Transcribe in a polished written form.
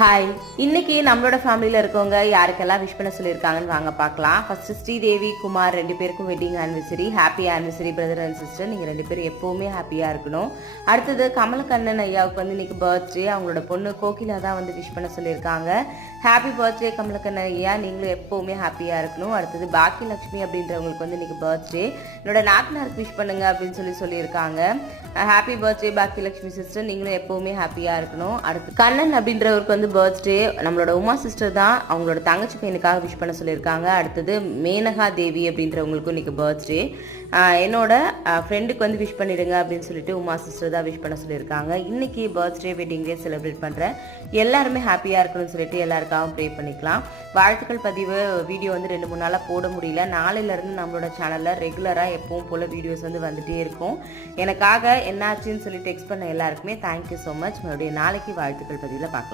Hi, இன்னைக்கு நம்மளோட ஃபேமிலியில் இருக்கவங்க யாருக்கெல்லாம் விஷ் பண்ண சொல்லியிருக்காங்கன்னு வாங்க பார்க்கலாம். ஃபர்ஸ்ட் ஸ்ரீதேவி குமார் 2 பேருக்கும் wedding anniversary. Happy anniversary brother and sister. நீங்கள் 2 பேரும் எப்போவுமே ஹாப்பியாக இருக்கணும். அடுத்தது கமலக்கண்ணன் ஐயாவுக்கு இன்னைக்கு பர்த்டே. அவங்களோட பொண்ணு கோகிலா தான் விஷ் பண்ண சொல்லியிருக்காங்க. ஹாப்பி பர்த்டே கமலக்கண்ணன் ஐயா, நீங்களும் எப்போவுமே ஹாப்பியாக இருக்கணும். அடுத்தது பாக்கியலட்சுமி அப்படின்றவங்களுக்கு இன்னைக்கு பர்த்டே. என்னோட நாத்தனாருக்கு விஷ் பண்ணுங்க அப்படின்னு சொல்லியிருக்காங்க. ஹாப்பி பர்த்டே பாக்கியலட்சுமி சிஸ்டர், நீங்களும் எப்போவுமே ஹாப்பியாக இருக்கணும். அடுத்து கண்ணன் அப்படின்றவருக்கு பர்த்டே. நம்மளோட உமா சிஸ்டர் தான் அவங்களோட தங்கச்சி பையனுக்காக விஷ் பண்ண சொல்லியிருக்காங்க. அடுத்தது மேனகா தேவி அப்படின்றவங்களுக்கும் இன்னைக்கு பர்த்டே. என்னோட ஃப்ரெண்டுக்கு விஷ் பண்ணிடுங்க அப்படின்னு சொல்லிட்டு உமா சிஸ்டர் தான் விஷ் பண்ண சொல்லியிருக்காங்க. இன்னைக்கு பர்த்டே வெட்டிங் டே செலிப்ரேட் பண்ணுறேன். எல்லாருமே ஹாப்பியாக இருக்கணும்னு சொல்லிட்டு எல்லாருக்காகவும் ப்ரே பண்ணிக்கலாம். வாழ்த்துக்கள் பதிவு வீடியோ 2-3 நாளாக போட முடியல. நாளையிலேருந்து நம்மளோட சேனலில் ரெகுலராக எப்பவும் போல் வீடியோஸ் வந்துட்டே இருக்கும். எனக்காக என்னாச்சுன்னு சொல்லி டெக்ஸ்ட் பண்ண எல்லாருக்குமே தேங்க்யூ ஸோ மச். மறுபடியும் நாளைக்கு வாழ்த்துக்கள் பதிவில் பார்க்கலாம்.